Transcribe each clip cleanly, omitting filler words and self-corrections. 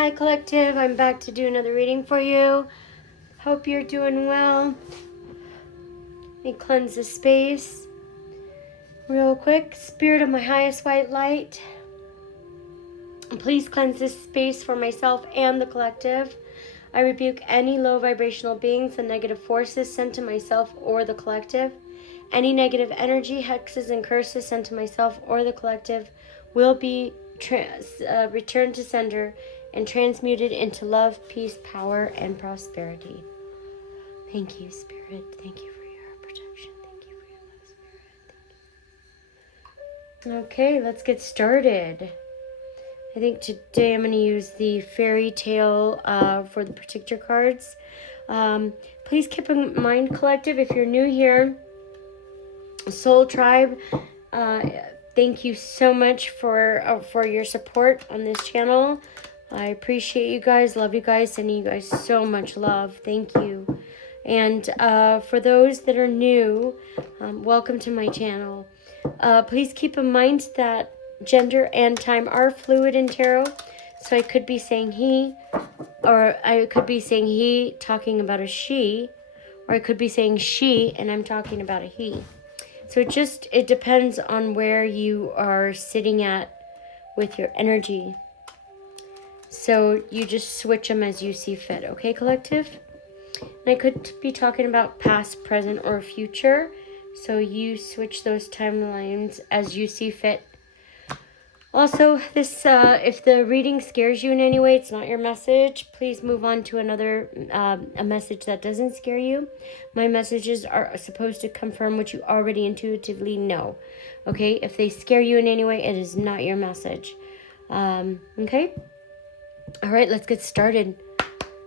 Hi Collective, I'm back to do another reading for you. Hope you're doing well. Let me cleanse the space real quick. Spirit of my highest white light, please cleanse this space for myself and the collective. I rebuke any low vibrational beings and negative forces sent to myself or the collective. Any negative energy, hexes, and curses sent to myself or the collective will be returned to sender and transmuted into love, peace, power, and prosperity. Thank you, Spirit. Thank you for your protection. Thank you for your love, Spirit. Okay, let's get started. I think today I'm going to use the fairy tale for the protector cards. Please keep in mind, Collective, if you're new here, Soul Tribe, thank you so much for your support on this channel. I appreciate you guys, love you guys, sending you guys so much love. Thank you. And for those that are new, welcome to my channel. Please keep in mind that gender and time are fluid in tarot. So I could be saying he, or I could be saying he talking about a she, or I could be saying she and I'm talking about a he. So it depends on where you are sitting at with your energy. So you just switch them as you see fit, okay, Collective? And I could be talking about past, present, or future. So you switch those timelines as you see fit. Also, this if the reading scares you in any way, it's not your message. Please move on to another a message that doesn't scare you. My messages are supposed to confirm what you already intuitively know. Okay? If they scare you in any way, it is not your message. Okay? All right, let's get started.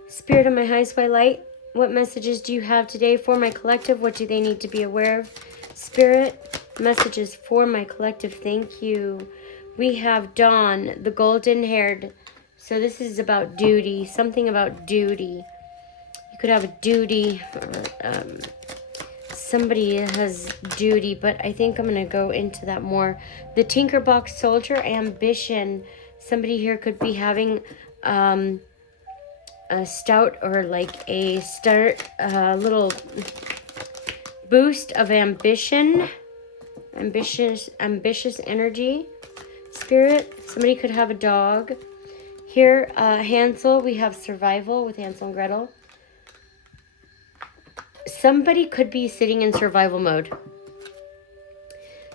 Spirit of my highest white light, what messages do you have today for my collective? What do they need to be aware of? Spirit, messages for my collective. Thank you. We have Dawn, the golden-haired. So this is about duty, something about duty. You could have a duty, or somebody has duty, but I think I'm going to go into that more. The Tinkerbox Soldier, ambition. Somebody here could be having a stout or like a little boost of ambition, ambitious energy. Spirit, somebody could have a dog. Here, Hansel, we have survival with Hansel and Gretel. Somebody could be sitting in survival mode.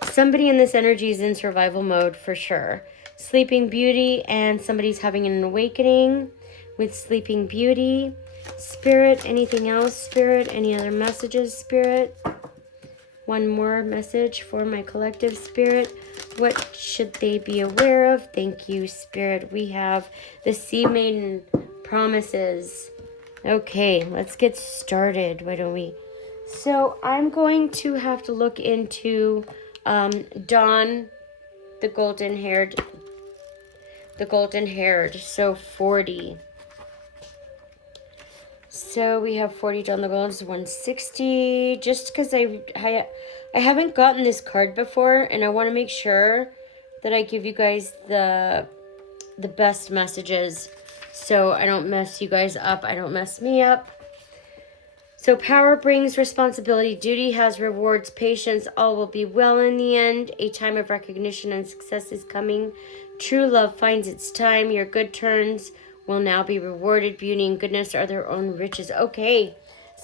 Somebody in this energy is in survival mode for sure. Sleeping Beauty, and somebody's having an awakening with Sleeping Beauty. Spirit, anything else, Spirit? Any other messages, Spirit? One more message for my collective, Spirit. What should they be aware of? Thank you, Spirit. We have the Sea Maiden promises. Okay, let's get started. Why don't we? So I'm going to have to look into Dawn, the golden-haired. So 40. So we have 40 Dawn the Golden is 160. Just because I haven't gotten this card before, and I want to make sure that I give you guys the best messages, so I don't mess you guys up. I don't mess me up. So power brings responsibility. Duty has rewards. Patience. All will be well in the end. A time of recognition and success is coming. True love finds its time. Your good turns will now be rewarded. Beauty and goodness are their own riches. Okay,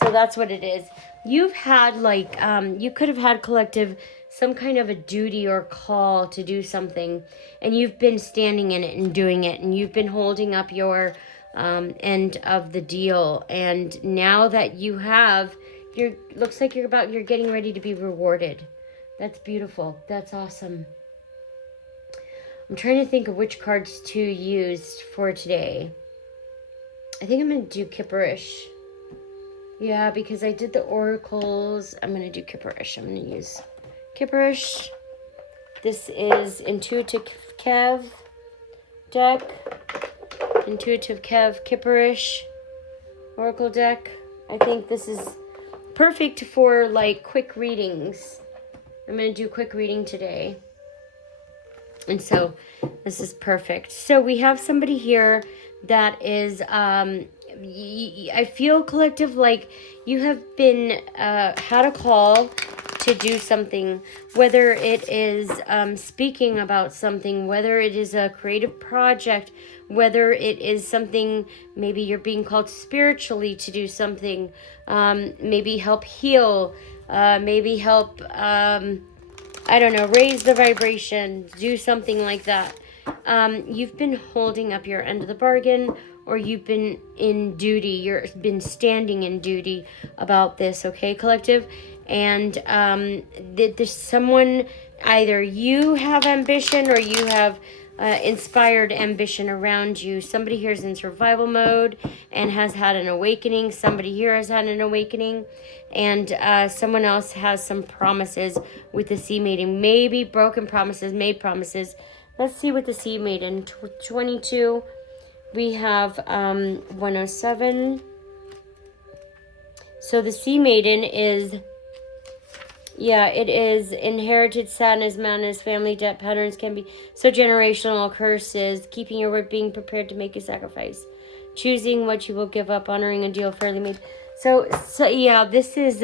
so that's what it is. You've had like, you could have had, collective, some kind of a duty or call to do something, and you've been standing in it and doing it, and you've been holding up your end of the deal, and now that you have, looks like you're getting ready to be rewarded. That's beautiful. That's awesome. I'm trying to think of which cards to use for today. I think I'm going to do Kipperish. Yeah, because I did the oracles. I'm going to do Kipperish. I'm going to use Kipperish. This is Intuitive Kev deck. Intuitive Kev Kipperish Oracle deck. I think this is perfect for like quick readings. I'm going to do quick reading today. And so this is perfect. So we have somebody here that is, I feel, collective, like you have been, had a call to do something, whether it is speaking about something, whether it is a creative project, whether it is something, maybe you're being called spiritually to do something, maybe help heal, maybe help, I don't know, raise the vibration, do something like that. You've been holding up your end of the bargain, or you've been in duty, you've been standing in duty about this, okay, collective? And there's someone, either you have ambition or you have inspired ambition around you. Somebody here is in survival mode and has had an awakening. Somebody here has had an awakening. And someone else has some promises with the Sea Maiden. Maybe broken promises, made promises. Let's see what the Sea Maiden. 22. We have 107. So the Sea Maiden is... yeah, it is inherited sadness, madness, family debt patterns can be so generational curses, keeping your word, being prepared to make a sacrifice, choosing what you will give up, honoring a deal fairly made. So yeah, this is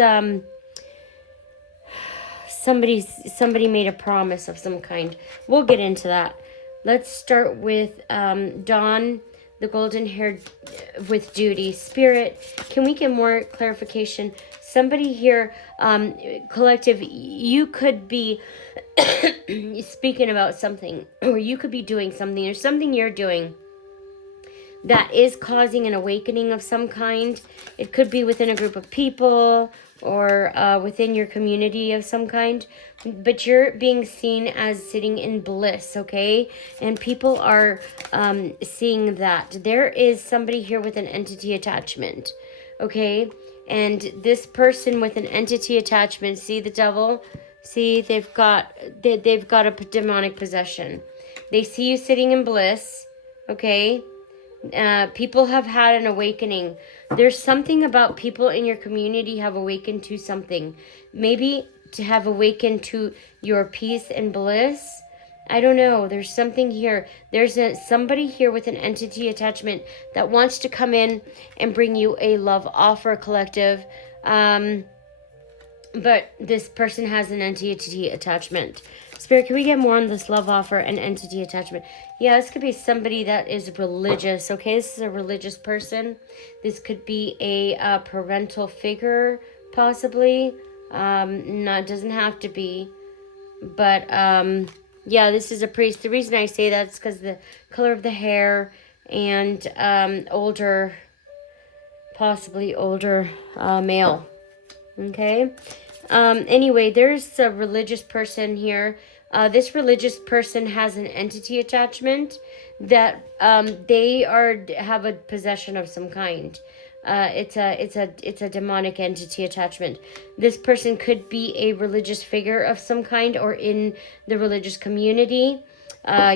somebody made a promise of some kind. We'll get into that. Let's start with Dawn, the golden haired with duty. Spirit, can we get more clarification? Somebody here, collective, you could be speaking about something, or you could be doing something. There's something you're doing that is causing an awakening of some kind. It could be within a group of people, or within your community of some kind. But you're being seen as sitting in bliss, okay? And people are seeing that. There is somebody here with an entity attachment, okay? And this person with an entity attachment, see the devil? See, they've got a demonic possession. They see you sitting in bliss, okay? People have had an awakening. There's something about people in your community have awakened to something. Maybe to have awakened to your peace and bliss. I don't know. There's something here. There's somebody here with an entity attachment that wants to come in and bring you a love offer, collective. But this person has an entity attachment. Spirit, can we get more on this love offer and entity attachment? Yeah, this could be somebody that is religious, okay? This is a religious person. This could be a parental figure, possibly. No, it doesn't have to be. But, yeah, this is a priest. The reason I say that is because the color of the hair and older, possibly older male. Okay? Anyway, there's a religious person here. This religious person has an entity attachment that they have a possession of some kind. It's a demonic entity attachment. This person could be a religious figure of some kind, or in the religious community.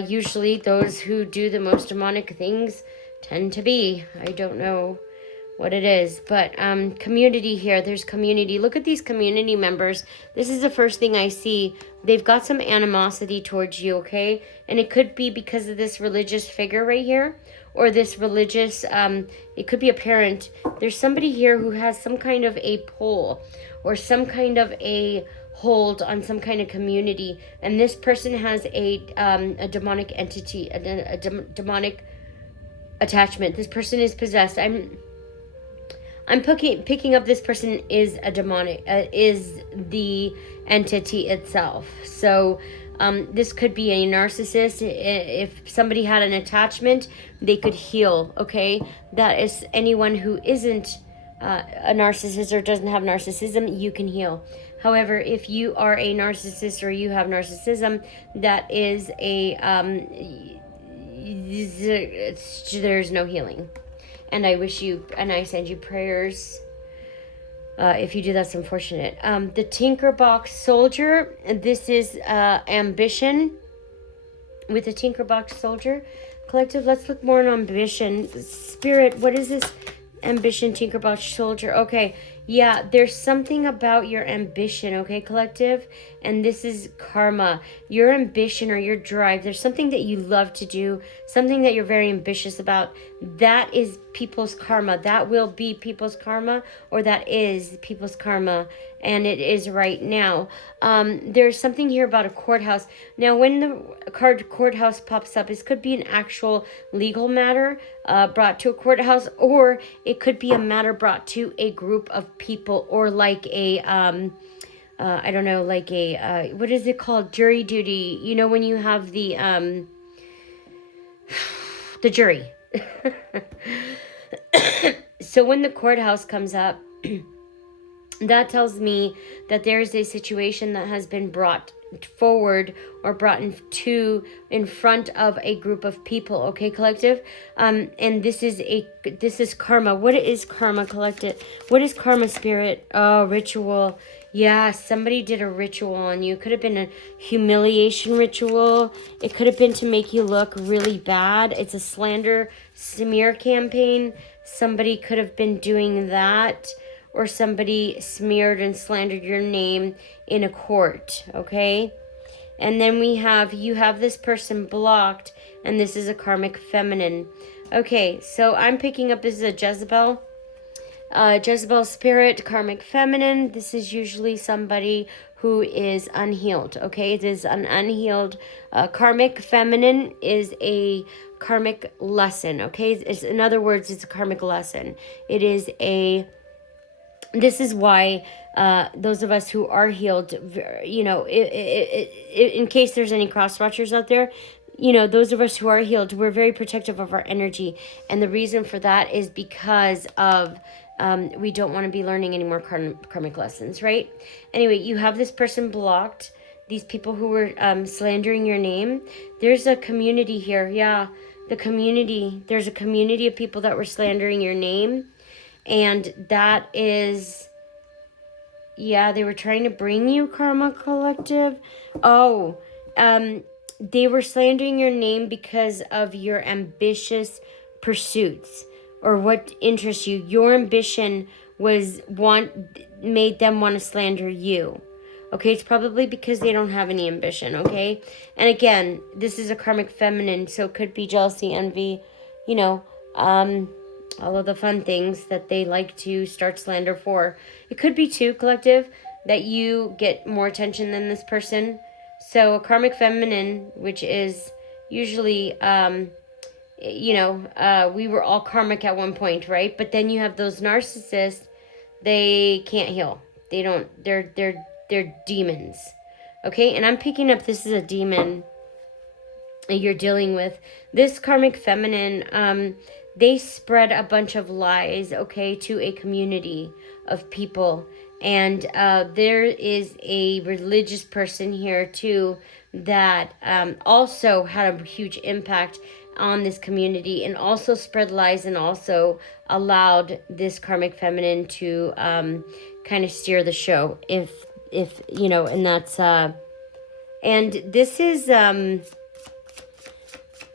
Usually those who do the most demonic things tend to be. I don't know what it is, but community here. There's community. Look at these community members. This is the first thing I see. They've got some animosity towards you, okay? And it could be because of this religious figure right here, or this religious, it could be a parent. There's somebody here who has some kind of a pull, or some kind of a hold on some kind of community, and this person has a demonic entity, a demonic attachment. This person is possessed. I'm picking up this person is a demonic, is the entity itself. So this could be a narcissist. If somebody had an attachment, they could heal, okay? That is anyone who isn't a narcissist or doesn't have narcissism, you can heal. However, if you are a narcissist or you have narcissism, that is there's no healing. And I wish you, and I send you prayers. If you do, that's unfortunate. The Tinkerbox Soldier. This is ambition with the Tinkerbox Soldier. Collective, let's look more on ambition. Spirit, what is this ambition Tinkerbox Soldier? Okay, Yeah, there's something about your ambition, okay, collective? And this is karma. Your ambition or your drive, there's something that you love to do, something that you're very ambitious about. That is people's karma. That will be people's karma, or that is people's karma. And it is right now. There's something here about a courthouse. Now, when the card courthouse pops up, this could be an actual legal matter brought to a courthouse, or it could be a matter brought to a group of people, or like a I don't know, like a what is it called, jury duty, you know, when you have the jury. So when the courthouse comes up, that tells me that there's a situation that has been brought forward or brought in front of a group of people, okay, collective? And this is karma. What is karma, collective? What is karma, spirit? Oh, ritual. Yeah, somebody did a ritual on you. It could have been a humiliation ritual. It could have been to make you look really bad. It's a slander smear campaign. Somebody could have been doing that, or somebody smeared and slandered your name in a court, okay? And then you have this person blocked, and this is a karmic feminine. Okay, so I'm picking up, this is a Jezebel. Jezebel spirit, karmic feminine. This is usually somebody who is unhealed, okay? It is an unhealed karmic feminine is a karmic lesson, okay? In other words, it's a karmic lesson. This is why those of us who are healed, you know, in case there's any cross watchers out there, you know, those of us who are healed, we're very protective of our energy. And the reason for that is because of we don't want to be learning any more karmic lessons, right? Anyway, you have this person blocked, these people who were slandering your name. There's a community here. Yeah, the community. There's a community of people that were slandering your name. And that is, yeah, they were trying to bring you karma, collective. Oh, they were slandering your name because of your ambitious pursuits or what interests you. Your ambition made them want to slander you. Okay, it's probably because they don't have any ambition, okay? And again, this is a karmic feminine, so it could be jealousy, envy, you know, all of the fun things that they like to start slander for. It could be too, collective, that you get more attention than this person. So a karmic feminine, which is usually, you know, we were all karmic at one point, right? But then you have those narcissists, they can't heal. They don't, they're demons. Okay, and I'm picking up this is a demon you're dealing with. This karmic feminine, they spread a bunch of lies, okay, to a community of people. And there is a religious person here too that also had a huge impact on this community and also spread lies and also allowed this karmic feminine to kind of steer the show, if you know. And that's and this is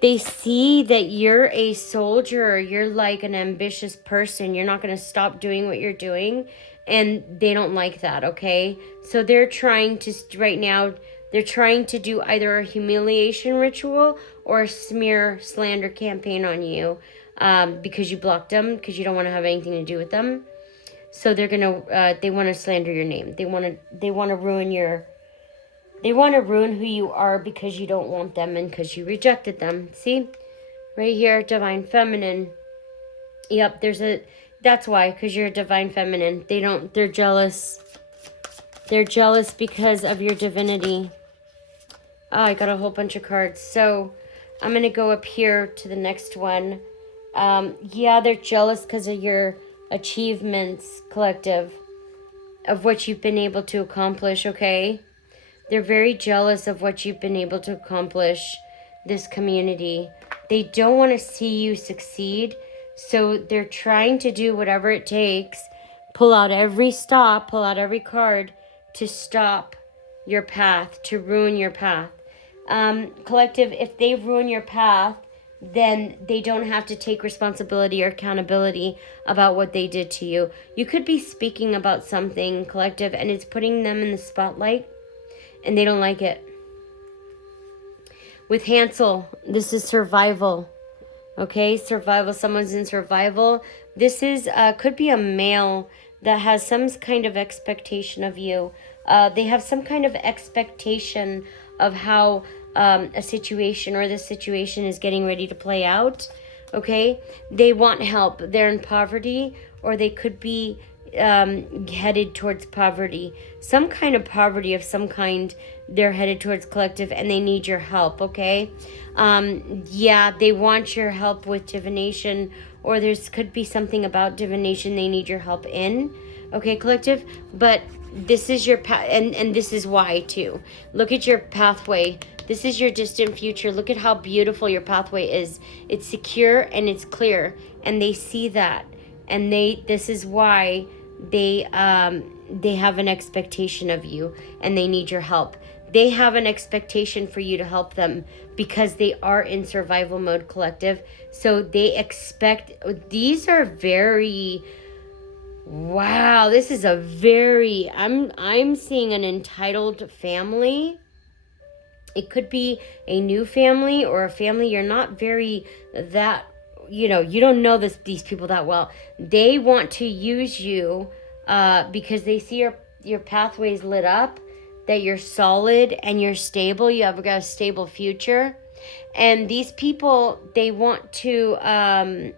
they see that you're a soldier, you're like an ambitious person, you're not going to stop doing what you're doing, and they don't like that, okay? So they're trying to, right now, they're trying to do either a humiliation ritual or a smear slander campaign on you because you blocked them, because you don't want to have anything to do with them. So they're going to, they want to slander your name. They want to ruin your... They want to ruin who you are because you don't want them and because you rejected them. See? Right here, divine feminine. Yep, that's why, because you're a divine feminine. They're jealous. They're jealous because of your divinity. Oh, I got a whole bunch of cards. So I'm going to go up here to the next one. Yeah, they're jealous because of your achievements, collective, of what you've been able to accomplish, okay? They're very jealous of what you've been able to accomplish, this community. They don't want to see you succeed, so they're trying to do whatever it takes, pull out every card to stop your path, to ruin your path. Collective, if they ruin your path, then they don't have to take responsibility or accountability about what they did to you. You could be speaking about something, collective, and it's putting them in the spotlight, and they don't like it. With Hansel, this is survival. Okay, survival. Someone's in survival. This is could be a male that has some kind of expectation of you. They have some kind of expectation of how a situation or this situation is getting ready to play out. Okay, they want help. They're in poverty, or they could be headed towards poverty. Some kind of poverty of some kind. They're headed towards, collective, and they need your help. Okay, yeah, they want your help with divination, or there's could be something about divination they need your help in. Okay, collective, but this is your path, and this is why too. Look at your pathway. This is your distant future. Look at how beautiful your pathway is. It's secure and it's clear, and they see that, and this is why they have an expectation of you, and they need your help. They have an expectation for you to help them because they are in survival mode, collective. So they expect, these are very, wow, this is a very, I'm seeing an entitled family. It could be a new family or a family you're not very that, you don't know these people that well. They want to use you because they see your pathways lit up, that you're solid and you're stable. You have got a stable future. And these people, they want to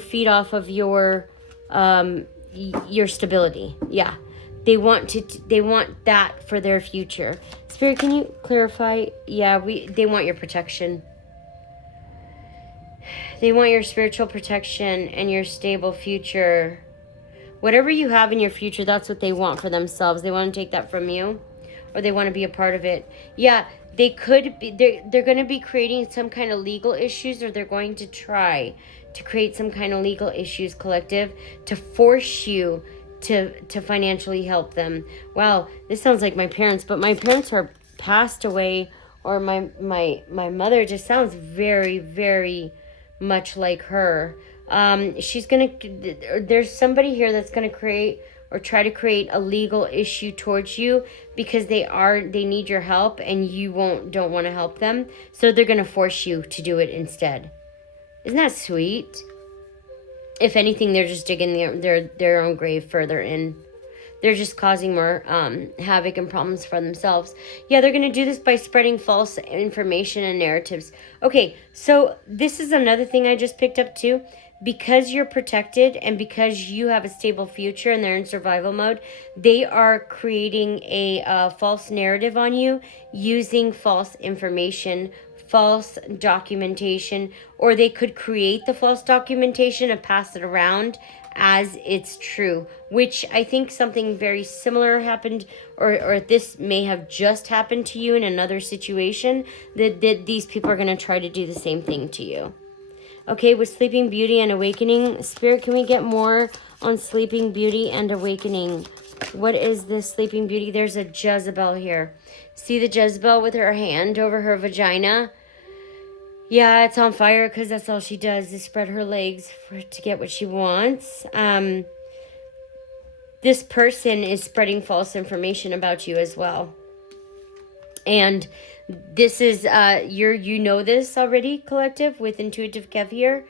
feed off of your stability. Yeah. They want that for their future. Spirit, can you clarify? Yeah, they want your protection. They want your spiritual protection and your stable future. Whatever you have in your future, that's what they want for themselves. They want to take that from you, or they want to be a part of it. Yeah, they could be, they're going to be creating some kind of legal issues, or they're going to try to create some kind of legal issues, collective, to force you to financially help them. Wow, this sounds like my parents, but my parents are passed away, or my mother just sounds very, very much like her. There's somebody here that's gonna create or try to create a legal issue towards you because they need your help, and you don't want to help them, so they're gonna force you to do it instead. Isn't that sweet? If anything, they're just digging their own grave further in. They're just causing more havoc and problems for themselves. Yeah, they're going to do this by spreading false information and narratives. Okay, so this is another thing I just picked up too. Because you're protected and because you have a stable future and they're in survival mode, they are creating a false narrative on you using false information, false documentation, or they could create the false documentation and pass it around as it's true, which I think something very similar happened, or this may have just happened to you in another situation, that these people are going to try to do the same thing to you. Okay, with Sleeping Beauty and Awakening, Spirit, can we get more on Sleeping Beauty and Awakening? What is this Sleeping Beauty? There's a Jezebel here. See the Jezebel with her hand over her vagina? Yeah, it's on fire because that's all she does is spread her legs to get what she wants. This person is spreading false information about you as well. And this is, you know this already, collective, with Intuitive Kev here.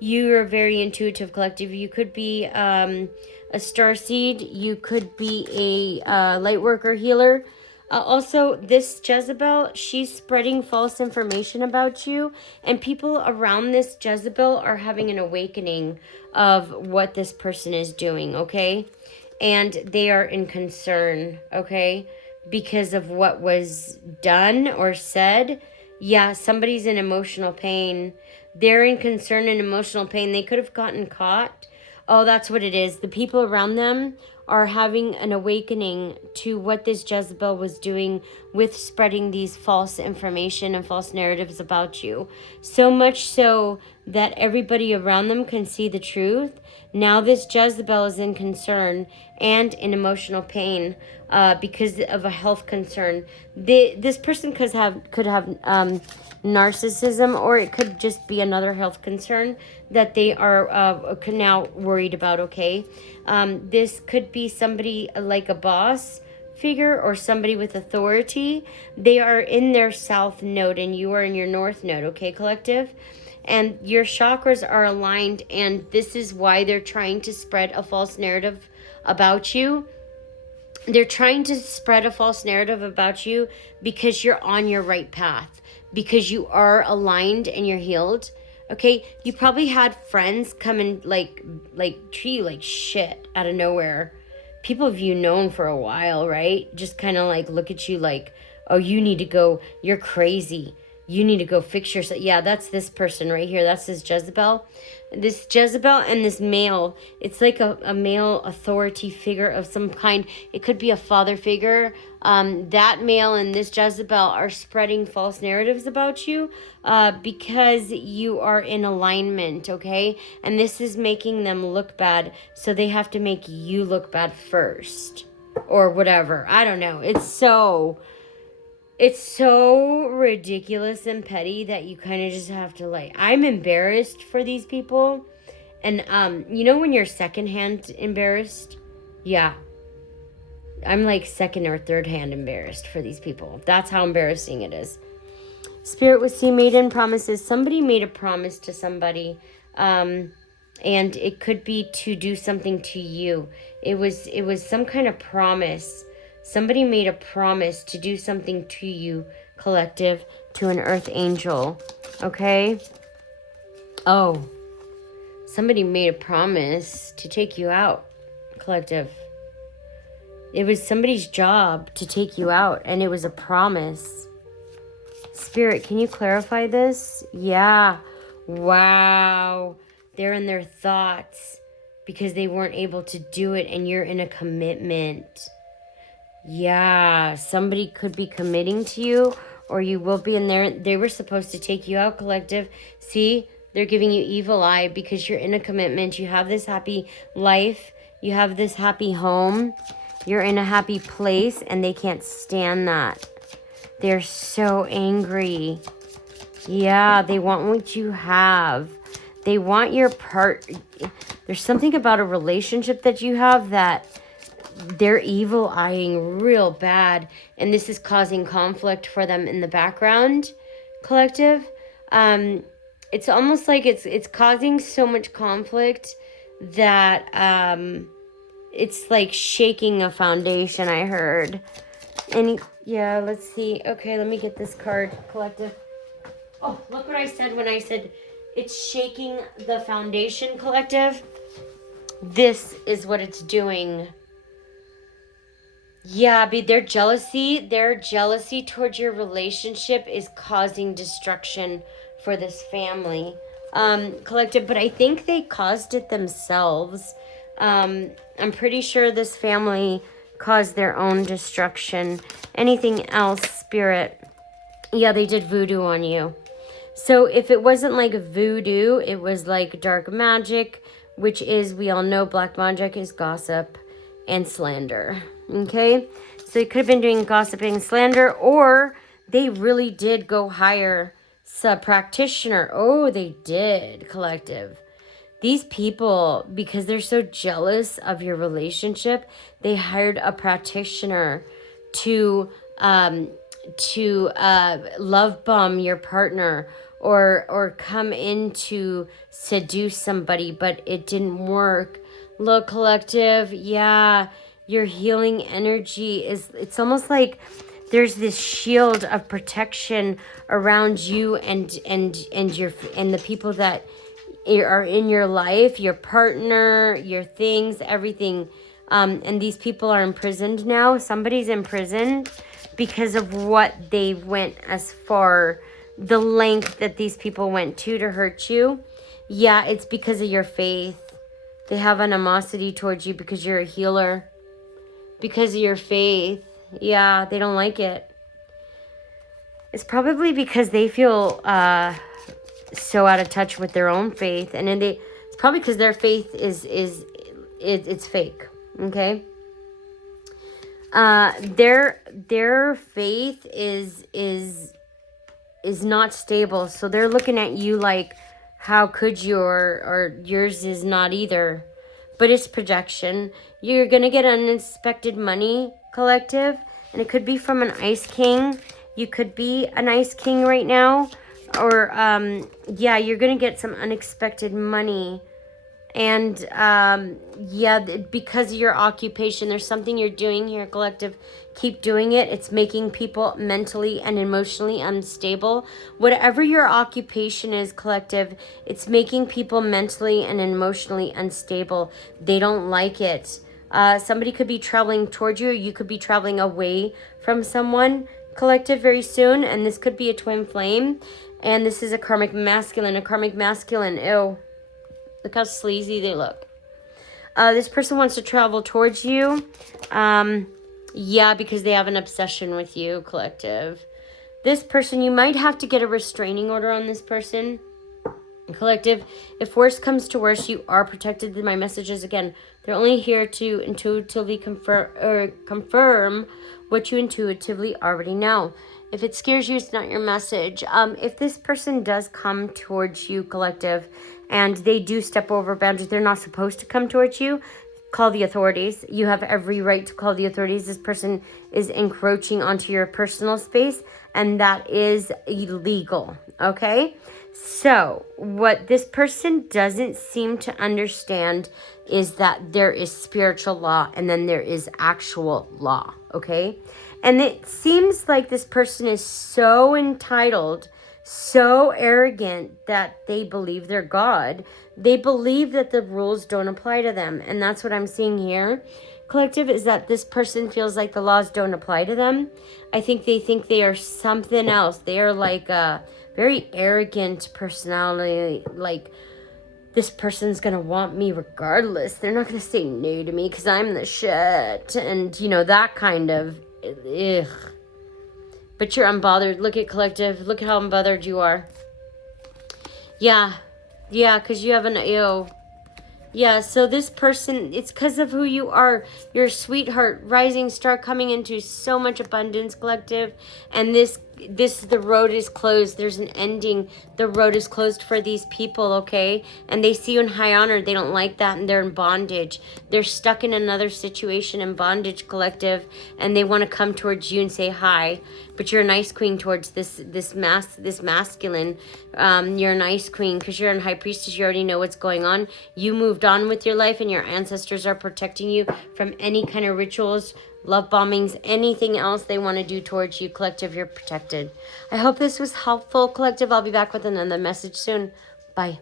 You are very intuitive, collective. You could be a starseed. You could be a light worker healer. Also, this Jezebel, she's spreading false information about you, and people around this Jezebel are having an awakening of what this person is doing, okay? And they are in concern, okay? Because of what was done or said. Yeah, somebody's in emotional pain. They're in concern and emotional pain. They could have gotten caught. Oh, that's what it is. The people around them are having an awakening to what this Jezebel was doing with spreading these false information and false narratives about you. So much so that everybody around them can see the truth. Now this Jezebel is in concern and in emotional pain because of a health concern. This person could have narcissism, or it could just be another health concern that they are now worried about, okay? This could be somebody like a boss figure or somebody with authority. They are in their south node and you are in your north node, okay, collective? And your chakras are aligned, and this is why they're trying to spread a false narrative about you. They're trying to spread a false narrative about you because you're on your right path, because you are aligned and you're healed. Okay, you probably had friends come and like treat you like shit out of nowhere. People have you known for a while, right? Just kind of like look at you like, oh, you need to go, you're crazy. You need to go fix yourself. Yeah, that's this person right here. That's this Jezebel. This Jezebel and this male, it's like a male authority figure of some kind. It could be a father figure. That male and this Jezebel are spreading false narratives about you because you are in alignment, okay? And this is making them look bad, so they have to make you look bad first or whatever. I don't know. It's so ridiculous and petty that you kind of just have to like, I'm embarrassed for these people. And you know when you're secondhand embarrassed? Yeah. I'm like second or third hand embarrassed for these people. That's how embarrassing it is. Spirit with sea maiden promises. Somebody made a promise to somebody. And it could be to do something to you. It was some kind of promise. Somebody made a promise to do something to you, collective, to an earth angel, okay? Oh, somebody made a promise to take you out, collective. It was somebody's job to take you out, and it was a promise. Spirit, can you clarify this? Yeah. Wow. They're in their thoughts because they weren't able to do it, and you're in a commitment. Yeah, somebody could be committing to you, or you will be in there. They were supposed to take you out, collective. See, they're giving you evil eye because you're in a commitment. You have this happy life. You have this happy home. You're in a happy place, and they can't stand that. They're so angry. Yeah, they want what you have. They want your part. There's something about a relationship that you have that they're evil eyeing real bad, and this is causing conflict for them in the background, collective. It's almost like it's causing so much conflict that it's like shaking a foundation, I heard. And yeah, let's see. Okay, let me get this card, collective. Oh, look what I said when I said it's shaking the foundation, collective. This is what it's doing. Yeah, but their jealousy towards your relationship is causing destruction for this family, collective. But I think they caused it themselves. I'm pretty sure this family caused their own destruction. Anything else, Spirit? Yeah, they did voodoo on you. So if it wasn't like voodoo, it was like dark magic, which is, we all know black magic is gossip and slander. Okay, so they could have been doing gossiping, slander, or they really did go hire a practitioner. Oh, they did, collective. These people, because they're so jealous of your relationship, they hired a practitioner to love bomb your partner or come in to seduce somebody, but it didn't work. Look, collective, yeah. Your healing energy it's almost like there's this shield of protection around you and the people that are in your life, your partner, your things, everything. And these people are imprisoned now. Somebody's imprisoned because of what they went as far, the length that these people went to hurt you. Yeah, it's because of your faith. They have animosity towards you because you're a healer. Because of your faith. Yeah, they don't like it. It's probably because they feel so out of touch with their own faith. And then it's probably because their faith it's fake. Okay? Their faith is is not stable. So they're looking at you like, how could you, or yours is not either. But it's projection. You're going to get unexpected money, collective. And it could be from an Ice King. You could be an Ice King right now. Or, yeah, you're going to get some unexpected money. And, yeah, because of your occupation, there's something you're doing here, collective. Keep doing it. It's making people mentally and emotionally unstable. Whatever your occupation is, collective, it's making people mentally and emotionally unstable. They don't like it. Somebody could be traveling towards you, or you could be traveling away from someone, collective, very soon. And this could be a twin flame. And this is a karmic masculine. A karmic masculine, ew. Look how sleazy they look. This person wants to travel towards you. Yeah, because they have an obsession with you, collective. This person, you might have to get a restraining order on this person, collective. If worse comes to worse, you are protected. My messages, again, they're only here to intuitively confirm what you intuitively already know. If it scares you, it's not your message. If this person does come towards you, collective, and they do step over boundaries, they're not supposed to come towards you, call the authorities. You have every right to call the authorities. This person is encroaching onto your personal space, and that is illegal, okay? So what this person doesn't seem to understand is that there is spiritual law and then there is actual law, okay? And it seems like this person is so entitled, so arrogant that they believe they're God. They believe that the rules don't apply to them. And that's what I'm seeing here, collective, is that this person feels like the laws don't apply to them. I think they are something else. They are like a very arrogant personality. Like, this person's going to want me regardless. They're not going to say no to me because I'm the shit. And, you know, that kind of, ugh. But you're unbothered. Look at collective. Look at how unbothered you are. Yeah, because you have an ew. Yeah, so this person, it's because of who you are. You're a sweetheart, rising star, coming into so much abundance, collective. And the road is closed. There's an ending. The road is closed for these people, okay? And they see you in high honor. They don't like that, and they're in bondage. They're stuck in another situation in bondage, collective, and they want to come towards you and say hi. But you're a nice queen towards this masculine. You're a nice queen because you're in high priestess. You already know what's going on. You moved on with your life, and your ancestors are protecting you from any kind of rituals, love bombings, anything else they want to do towards you, collective. You're protected. I hope this was helpful, collective. I'll be back with another message soon. Bye.